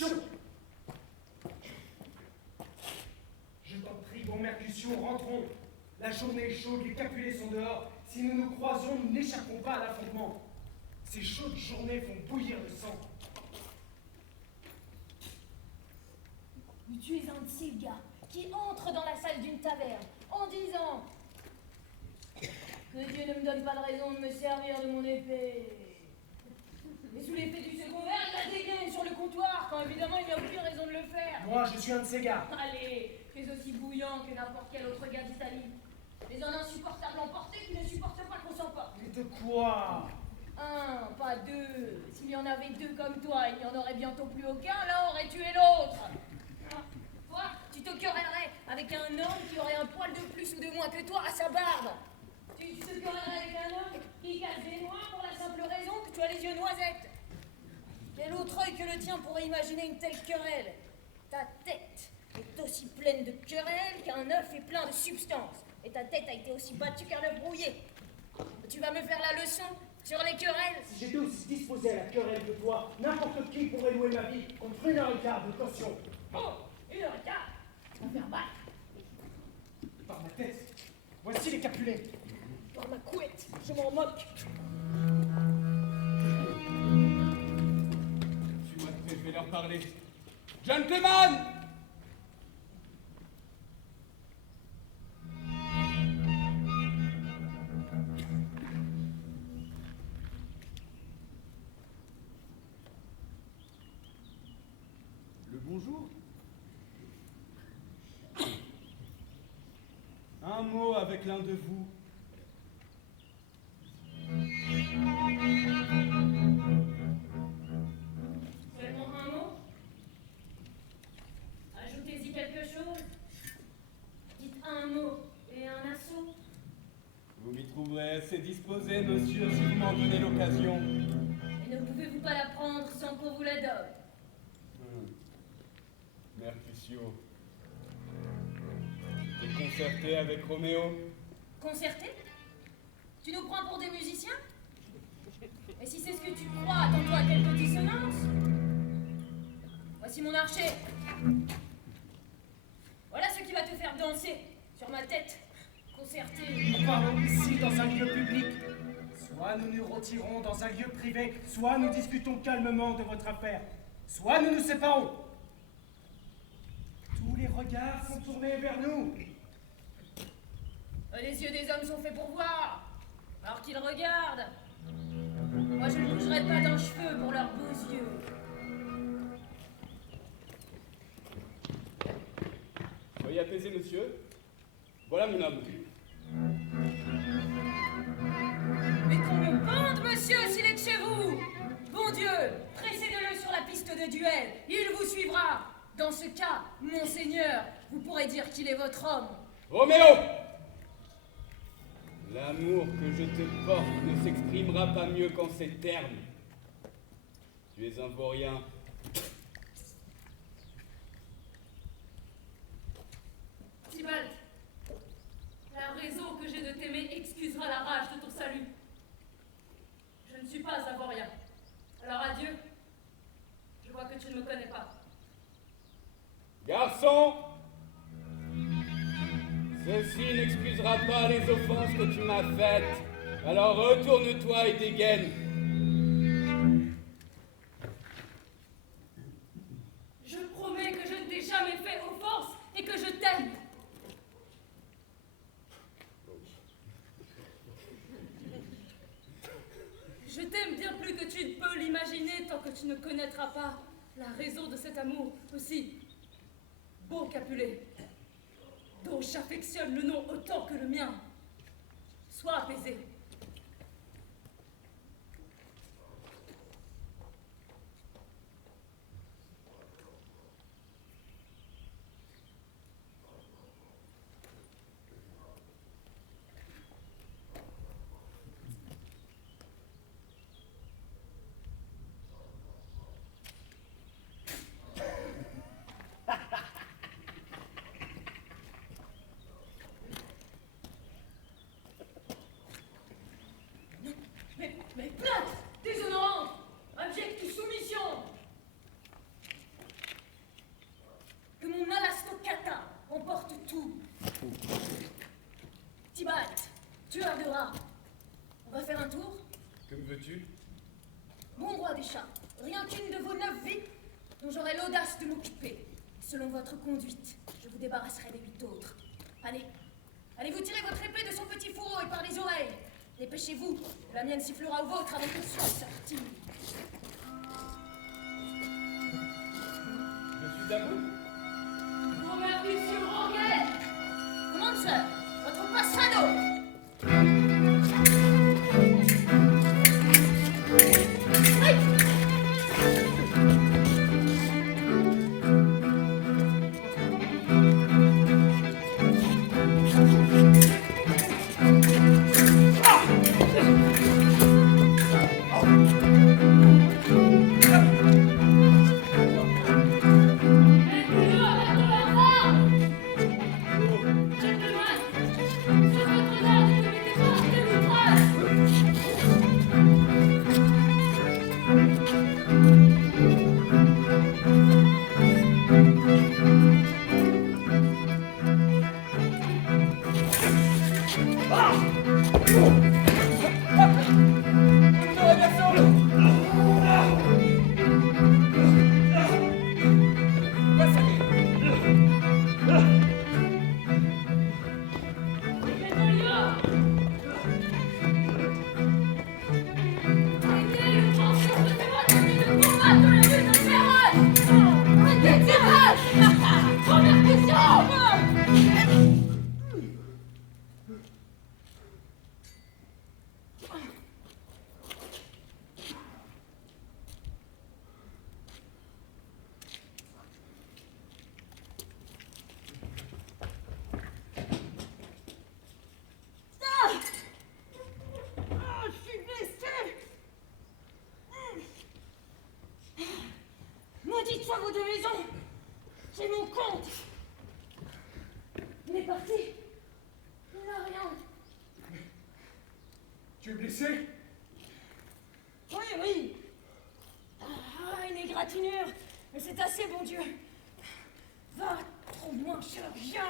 Mercutio! Je t'en prie, bon Mercutio, rentrons. La journée est chaude, les Capulets sont dehors. Si nous nous croisons, nous n'échappons pas à l'affrontement. Ces chaudes journées font bouillir le sang. Tu es un de ces gars qui entre dans la salle d'une taverne en disant que Dieu ne me donne pas de raison de me servir de mon épée. Mais sous l'effet du second verre, il la dégaine sur le comptoir, quand évidemment il n'y a aucune raison de le faire. Moi, je suis un de ces gars. Allez, tu es aussi bouillant que n'importe quel autre gars d'Italie. Mais un insupportable emporté qui ne supporte pas qu'on s'emporte. Mais de quoi? Un, pas deux. S'il y en avait deux comme toi, il n'y en aurait bientôt plus aucun, l'un aurait tué l'autre. Toi, tu te querellerais avec un homme qui aurait un poil de plus ou de moins que toi à sa barbe. Tu te querellerais avec un homme qui casse des noix pour la simple raison que tu as les yeux noisettes. Quel autre œil que le tien pourrait imaginer une telle querelle? Ta tête est aussi pleine de querelles qu'un œuf est plein de substance. Et ta tête a été aussi battue qu'un œuf brouillé. Tu vas me faire la leçon sur les querelles? Si j'étais aussi disposé à la querelle que toi, n'importe qui pourrait louer ma vie contre une heure et quart de caution. Oh, une heure et quart, tu vas faire battre. Par ma tête, voici les Capulets. Par ma couette, je m'en moque. Suis-moi de près, je vais leur parler. Gentlemen! Le bonjour. Un mot avec l'un de vous. Seulement un mot? Ajoutez-y quelque chose. Dites un mot et un assaut. Vous m'y trouverez assez disposé, monsieur, si vous m'en donnez l'occasion. Et ne pouvez-vous pas la prendre sans qu'on vous la donne? Mercutio. T'es concerté avec Roméo? Concerté? Tu nous prends pour des musiciens? Et si c'est ce que tu crois, attends-toi à quelques dissonances. Voici mon archer. Voilà ce qui va te faire danser sur ma tête. Concerté. Nous parlons ici dans un lieu public. Soit nous nous retirons dans un lieu privé, soit nous discutons calmement de votre affaire. Soit nous nous séparons. Tous les regards sont tournés vers nous. Les yeux des hommes sont faits pour voir, alors qu'ils regardent. Moi, je ne bougerai pas d'un cheveu pour leurs beaux yeux. Soyez apaisé, monsieur. Voilà mon homme. Mais qu'on me pende, monsieur, s'il est de chez vous. Bon Dieu, précédez-le sur la piste de duel. Il vous suivra. Dans ce cas, monseigneur, vous pourrez dire qu'il est votre homme. Roméo! L'amour que je te porte ne s'exprimera pas mieux qu'en ces termes. Tu es un vaurien. Tybalt, la raison que j'ai de t'aimer excusera la rage de ton salut. Je ne suis pas un vaurien. Alors adieu. Je vois que tu ne me connais pas. Garçon! Ceci n'excusera pas les offenses que tu m'as faites. Alors retourne-toi et dégaine. Je promets que je ne t'ai jamais fait offense et que je t'aime. Je t'aime bien plus que tu ne peux l'imaginer tant que tu ne connaîtras pas la raison de cet amour aussi. Beau Capulet, dont j'affectionne le nom autant que le mien. Sois apaisé. veux-tu? Mon roi des chats, rien qu'une de vos 9 vies dont j'aurai l'audace de m'occuper. Selon votre conduite, je vous débarrasserai des 8 autres. Allez, allez vous tirer votre épée de son petit fourreau et par les oreilles. Dépêchez-vous, la mienne sifflera au vôtre avec une soie sortie. Je suis à vous. Remercie sur Orguet. Comment ça? Votre passado. Maudite soit vos 2 maisons. J'ai mon compte. Il est parti. Il n'a rien. Tu es blessé? Oui, oui. Ah, une égratignure. Mais c'est assez, bon Dieu. Va, trouve-moi un chirurgien.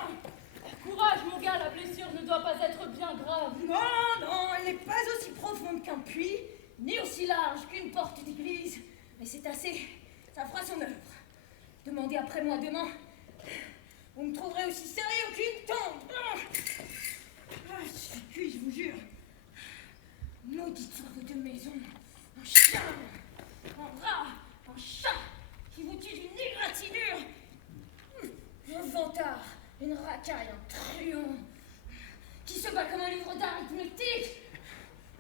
Courage, mon gars, la blessure ne doit pas être bien grave. Non, non, elle n'est pas aussi profonde qu'un puits, ni aussi large qu'une porte d'église. Mais c'est assez. Ça fera son œuvre. Demandez après moi demain. Vous me trouverez aussi sérieux qu'une tombe. Ah, je suis cuit, je vous jure. Maudite soit vos 2 maisons. Un chien, un rat, un chat qui vous tue d'une égratignure. Un vantard, une racaille, un truand qui se bat comme un livre d'arithmétique.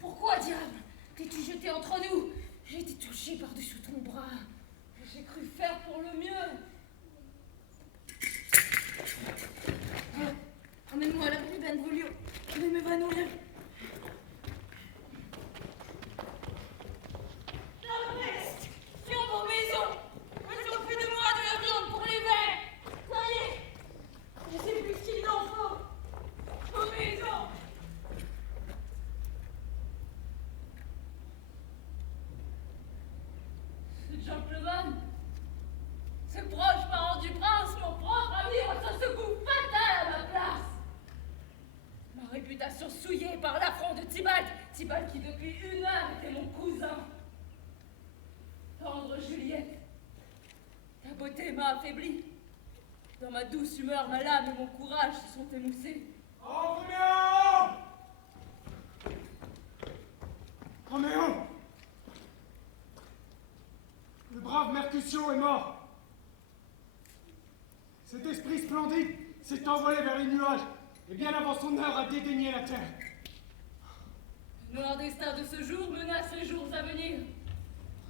Pourquoi, diable, t'es-tu jeté entre nous? J'ai été touchée par-dessous ton bras. J'ai cru faire pour le mieux. Emmène-moi à l'abri d'un brûlure. Je vais m'évanouir. La peste sur vos maisons. Ils ont fait de moi de la viande pour les vers. Ça y est. Je sais plus ce qu'il en faut. Vos maisons. Ce gentleman, ce proche parent du prince, mon propre ami, reçoit ce coup fatal à ma place. Ma réputation souillée par l'affront de Tybalt, Tybalt qui depuis 1 heure était mon cousin. Tendre Juliette, ta beauté m'a affaibli. Dans ma douce humeur, ma lame et mon courage se sont émoussés. Roméo! Roméo! Le brave Mercutio est mort. Cet esprit splendide s'est envolé vers les nuages et bien avant son heure a dédaigné la terre. Le noir destin de ce jour menace les jours à venir.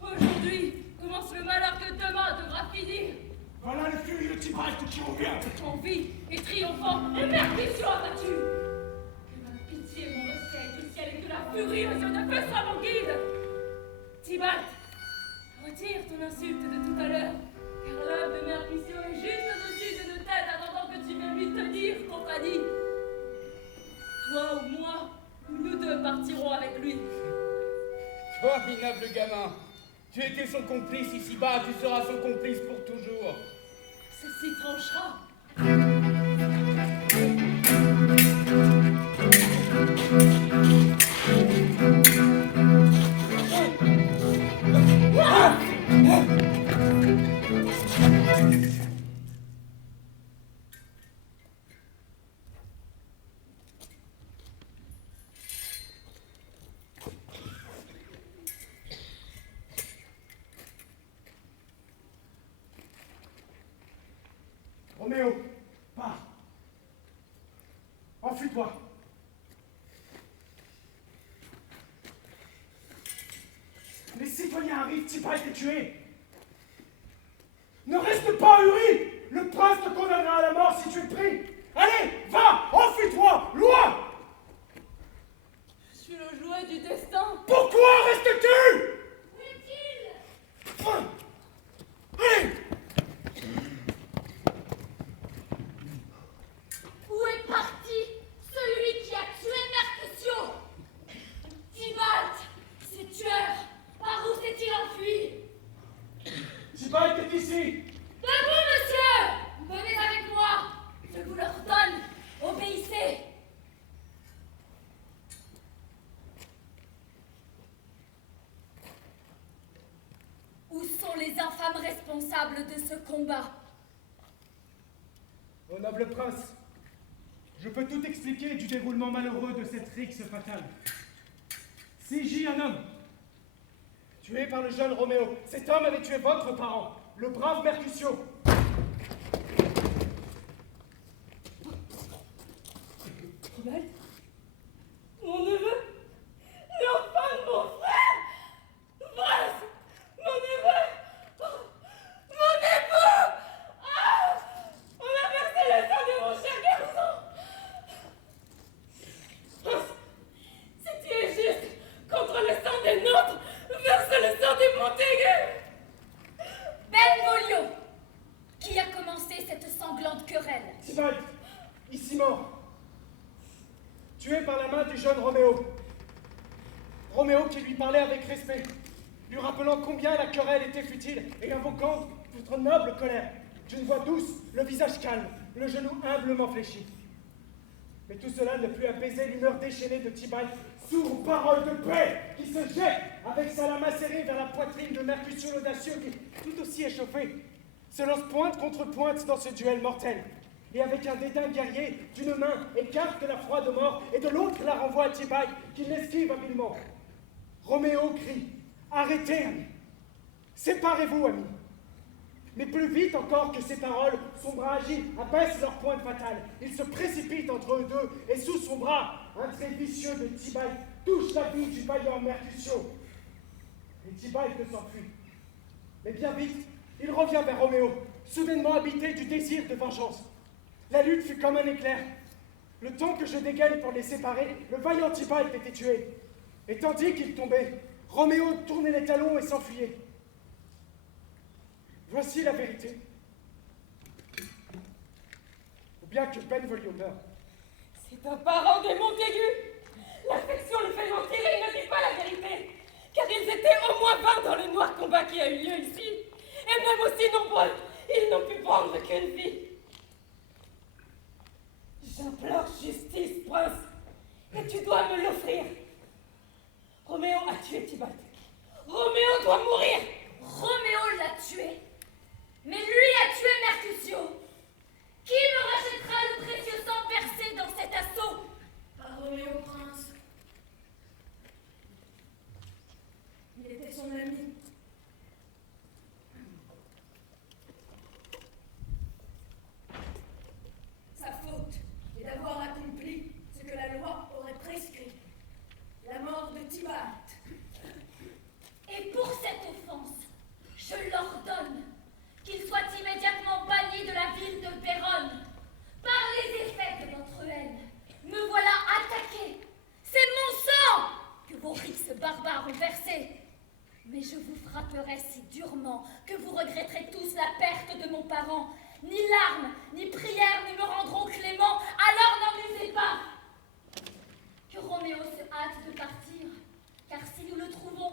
Aujourd'hui commence le malheur que demain devra finir. Voilà le furieux Tybalt qui revient. En vie et triomphant, le Mercutio abattu. Que ma pitié, mon respect est au ciel et que la furie aux yeux de feu soit mon guide. Tybalt, retire ton insulte de tout à l'heure, car l'œuvre de Mercutio est juste au-dessus de nos têtes attendant que tu viennes lui tenir compagnie. Toi ou moi, nous 2 partirons avec lui. Toi, minable gamin, tu étais son complice ici-bas, tu seras son complice pour toujours. Ceci tranchera. Les citoyens arrivent, Tybalt est tué. Ne reste pas, Uri. Le prince te condamnera à la mort si tu es pris. Allez, va, enfuis-toi, loin. Je suis le jouet du destin. Pourquoi restes-tu? Où est-il? Allez. Où est parti celui qui a tué Mercutio? Tybalt, ce tueur, par où s'est-il enfui? Tybalt est ici. Debout, monsieur! Venez avec moi! Je vous l'ordonne! Obéissez! Où sont les infâmes responsables de ce combat? Ô noble prince, je peux tout expliquer du déroulement malheureux de cette rixe fatale. Si j'y un homme, tué par le jeune Roméo, cet homme avait tué votre parent, le brave Mercutio. Tybalt? Mon neveu? L'enfant de mon frère? Vras! Mon neveu! Oh, mon époux! Ah! On a versé le sang de mon cher garçon! Prince, si tu es juste contre le sang des nôtres, verse le sang des Montaigu! Benvolio! Qui a commencé cette sanglante querelle? Tybalt, ici mort, tué par la main du jeune Roméo. Roméo qui lui parlait avec respect, lui rappelant combien la querelle était futile et invoquant votre noble colère, d'une voix douce, le visage calme, le genou humblement fléchi. Mais tout cela ne put apaiser l'humeur déchaînée de Tybalt, sourd aux paroles de paix, qui se jette avec sa lame acérée vers la poitrine de Mercutio l'audacieux, qui, tout aussi échauffé, se lance pointe contre pointe dans ce duel mortel. Et avec un dédain guerrier, d'une main écarte la froide mort et de l'autre la renvoie à Tybalt, qui l'esquive habilement. Roméo crie « Arrêtez, amis! Séparez-vous, amis !» Mais plus vite encore que ces paroles, son bras agile abaisse leur pointe fatale. Il se précipite entre eux deux, et sous son bras, un trait vicieux de Tybalt touche la vie du vaillant Mercutio. Et Tybalt s'enfuit. Mais bien vite, il revient vers Roméo, soudainement habité du désir de vengeance. La lutte fut comme un éclair. Le temps que je dégaine pour les séparer, le vaillant Tybalt était tué. Et tandis qu'il tombait, Roméo tournait les talons et s'enfuyait. Voici la vérité. Ou bien que Benvolio meure. C'est un parent des Montaigu. L'affection le fait mentir et il ne dit pas la vérité. Car ils étaient au moins 20 dans le noir combat qui a eu lieu ici. Et même aussi nombreux, ils n'ont pu prendre qu'une vie. J'implore justice, prince, et tu dois me l'offrir. Roméo a tué Tybalt. Roméo doit mourir. Roméo l'a tué. Mais lui a tué Mercutio. Qui me rachètera le précieux sang versé dans cet assaut? Pas Roméo, prince. Il était son ami. Sa faute est d'avoir accompli ce que la loi aurait prescrit. La mort de Tybalt. Et pour cette offense, je l'ordonne qu'il soit immédiatement banni de la ville de Vérone. Par les effets de votre haine, me voilà attaqué. C'est mon sang que vos rixes barbares ont versé. Mais je vous frapperai si durement que vous regretterez tous la perte de mon parent. Ni larmes, ni prières ne me rendront clément, alors n'en usez pas. Que Roméo se hâte de partir, car si nous le trouvons,